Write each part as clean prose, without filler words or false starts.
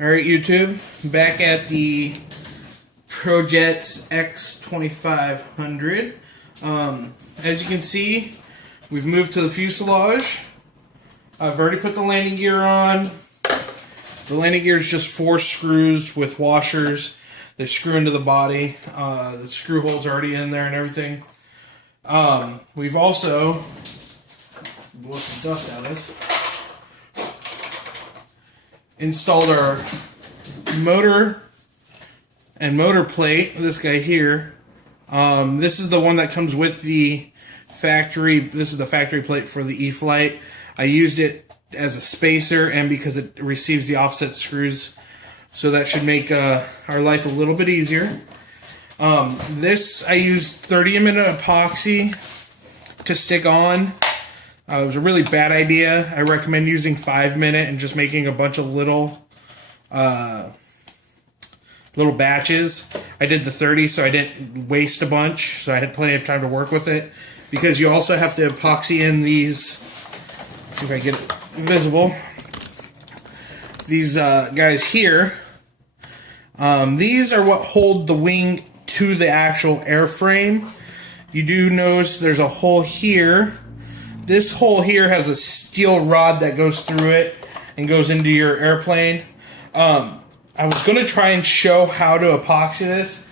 Alright, YouTube, back at the Project's x2500. As you can see, we've moved to the fuselage. I've already put the landing gear on. The landing gear is just 4 screws with washers that screw into the body. The screw holes are already in there and everything. We've also, blow some dust out of this, installed our motor and motor plate. This guy here. This is the one that comes with the factory. This is the factory plate for the E-Flight. I used it as a spacer and because it receives the offset screws, so that should make our life a little bit easier. This I used 30-minute epoxy to stick on. It was a really bad idea. I recommend using 5-minute and just making a bunch of little batches. I did the 30 so I didn't waste a bunch, so I had plenty of time to work with it. Because you also have to epoxy in these, let's see if I get it visible, these guys here. These are what hold the wing to the actual airframe. You do notice there's a hole here. This hole here has a steel rod that goes through it and goes into your airplane. I was going to try and show how to epoxy this,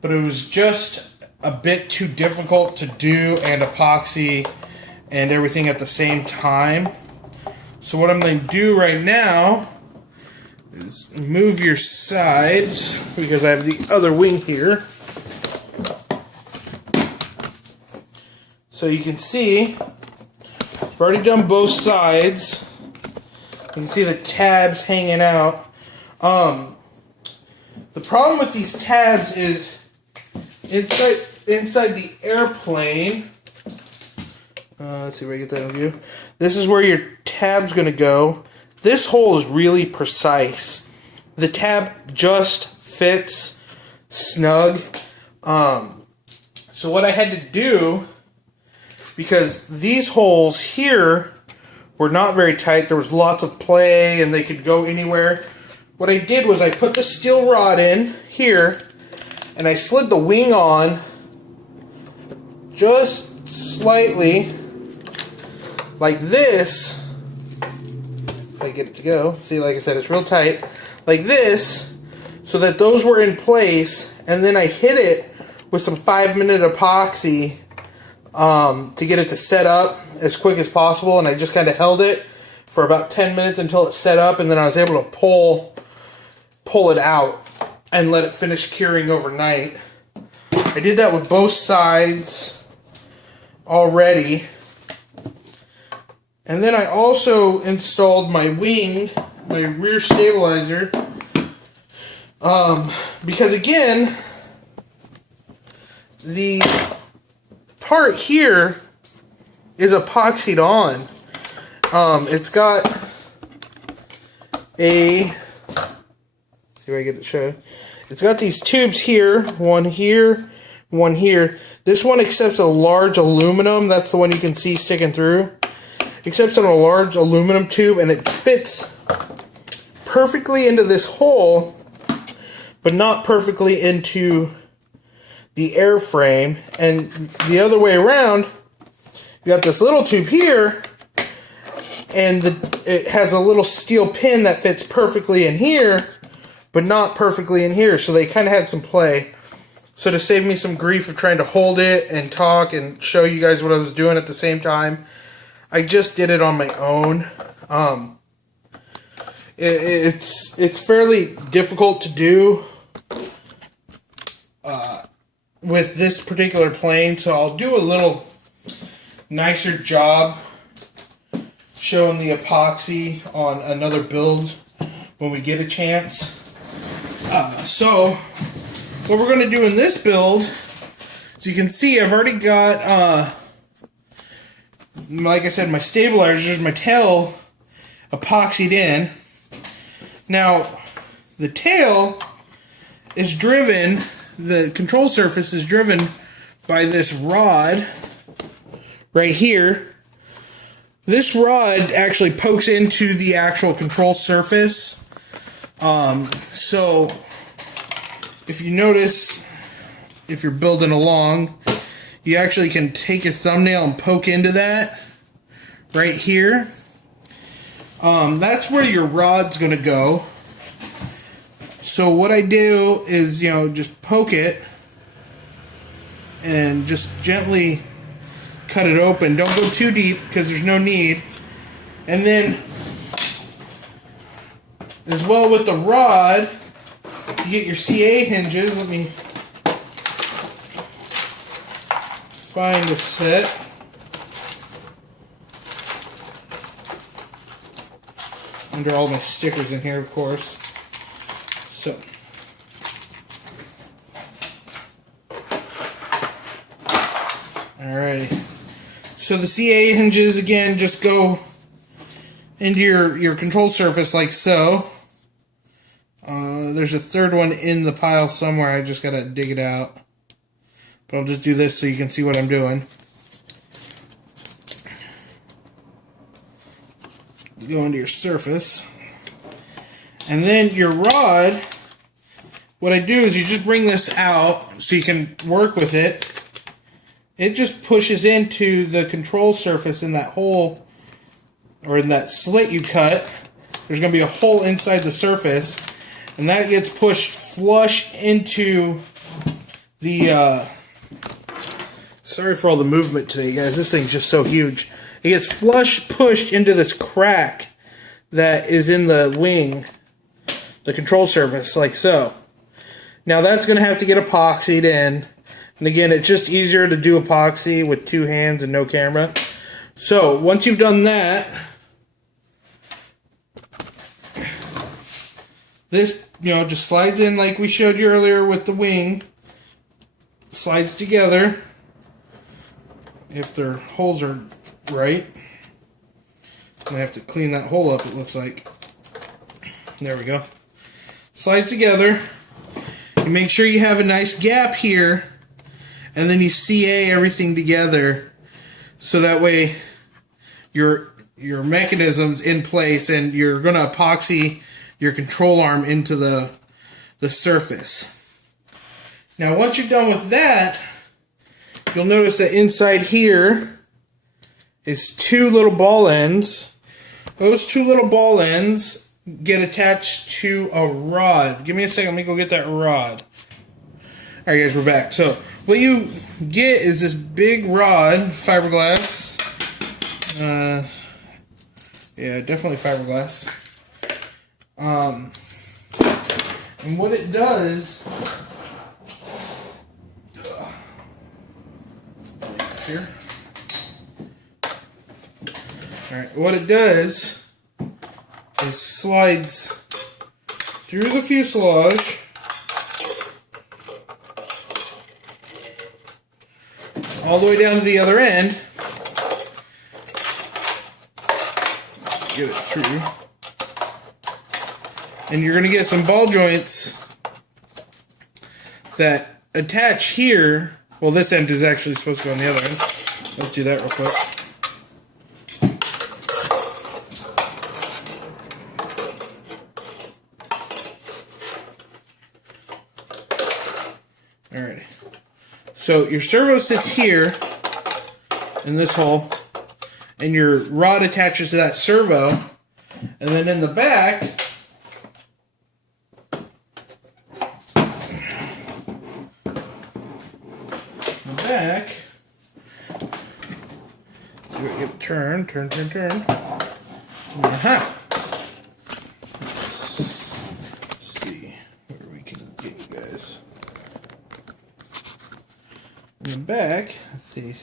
but it was just a bit too difficult to do and epoxy and everything at the same time. So what I'm going to do right now is move your sides, because I have the other wing here. So you can see, I've already done both sides. You can see the tabs hanging out. The problem with these tabs is inside the airplane. Let's see if I get that in view. This is where your tab's going to go. This hole is really precise. The tab just fits snug. So what I had to do, because these holes here were not very tight, there was lots of play and they could go anywhere. What I did was I put the steel rod in here and I slid the wing on just slightly like this. If I get it to go, see, like I said, it's real tight, like this, so that those were in place, and then I hit it with some 5-minute epoxy to get it to set up as quick as possible, and I just kind of held it for about 10 minutes until it set up, and then I was able to pull it out and let it finish curing overnight. I did that with both sides already. And then I also installed my wing, my rear stabilizer, because again, the part here is epoxied on. It's got a, see if I get it to show. It's got these tubes here, one here, one here. This one accepts a large aluminum. That's the one you can see sticking through. Accepts on a large aluminum tube, and it fits perfectly into this hole, but not perfectly into the airframe. And the other way around, you got this little tube here, and it has a little steel pin that fits perfectly in here, but not perfectly in here. So they kind of had some play. So to save me some grief of trying to hold it and talk and show you guys what I was doing at the same time, I just did it on my own. It's fairly difficult to do with this particular plane, so I'll do a little nicer job showing the epoxy on another build when we get a chance. So what we're going to do in this build, as you can see, I've already got like I said, my stabilizers, my tail epoxied in. Now, the tail is driven, the control surface is driven by this rod right here. This rod actually pokes into the actual control surface So if you notice, if you're building along, you actually can take your thumbnail and poke into that right here. That's where your rod's going to go. So what I do is, you know, just poke it and just gently cut it open. Don't go too deep because there's no need. And then, as well with the rod, you get your CA hinges. Let me find the set. Under all my stickers in here, of course. So, alrighty. So the CA hinges, again, just go into your control surface like so. There's a third one in the pile somewhere. I just gotta dig it out. But I'll just do this so you can see what I'm doing. Go into your surface. And then your rod, what I do is you just bring this out so you can work with it. It just pushes into the control surface in that hole, or in that slit you cut. There's going to be a hole inside the surface, and that gets pushed flush into the, sorry for all the movement today, guys. This thing's just so huge. It gets flush pushed into this crack that is in the wing, the control surface, like so. Now that's going to have to get epoxied in. And again, it's just easier to do epoxy with two hands and no camera. So, once you've done that, this, you know, just slides in like we showed you earlier with the wing. Slides together. If their holes are right. I have to clean that hole up, it looks like. There we go. Slide together. You make sure you have a nice gap here. And then you CA everything together, so that way your mechanism's in place, and you're going to epoxy your control arm into the surface. Now once you're done with that, you'll notice that inside here is two little ball ends. Those two little ball ends get attached to a rod. Give me a second, let me go get that rod. Alright guys, we're back. So, what you get is this big rod, fiberglass. Yeah, definitely fiberglass. And what it does... Here. Alright, what it does is slides through the fuselage all the way down to the other end. Get it through. And you're going to get some ball joints that attach here. Well, this end is actually supposed to go on the other end. Let's do that real quick. Alrighty. So your servo sits here in this hole, and your rod attaches to that servo, and then in the back, turn. Aha! Let's see where we can get you guys. In the back, let's see,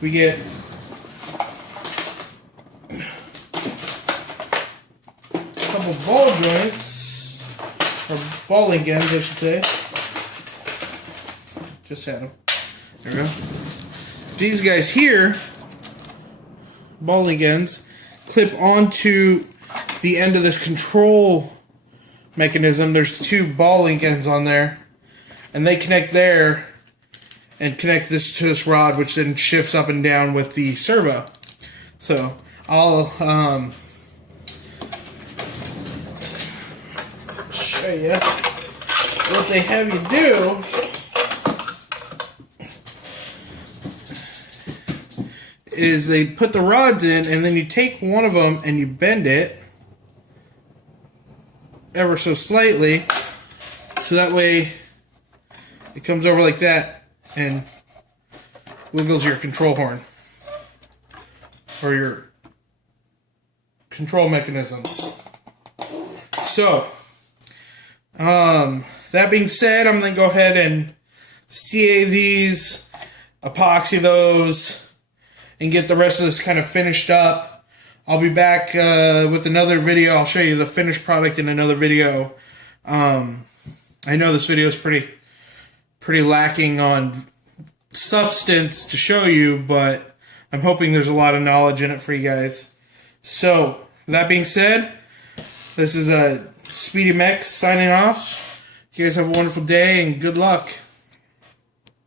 we get a couple ball joints, or balling ends, I should say. Just had them. There we go. These guys here, balling ends, clip onto the end of this control mechanism. There's two balling ends on there, and they connect there and connect this to this rod, which then shifts up and down with the servo. So I'll show you. What they have you do is they put the rods in, and then you take one of them and you bend it ever so slightly, so that way it comes over like that and wiggles your control horn or your control mechanism. So that being said, I'm going to go ahead and CA these, epoxy those, and get the rest of this kind of finished up. I'll be back with another video. I'll show you the finished product in another video. I know this video is pretty lacking on substance to show you, but I'm hoping there's a lot of knowledge in it for you guys. So, that being said, this is Speedy Mex signing off. You guys have a wonderful day and good luck.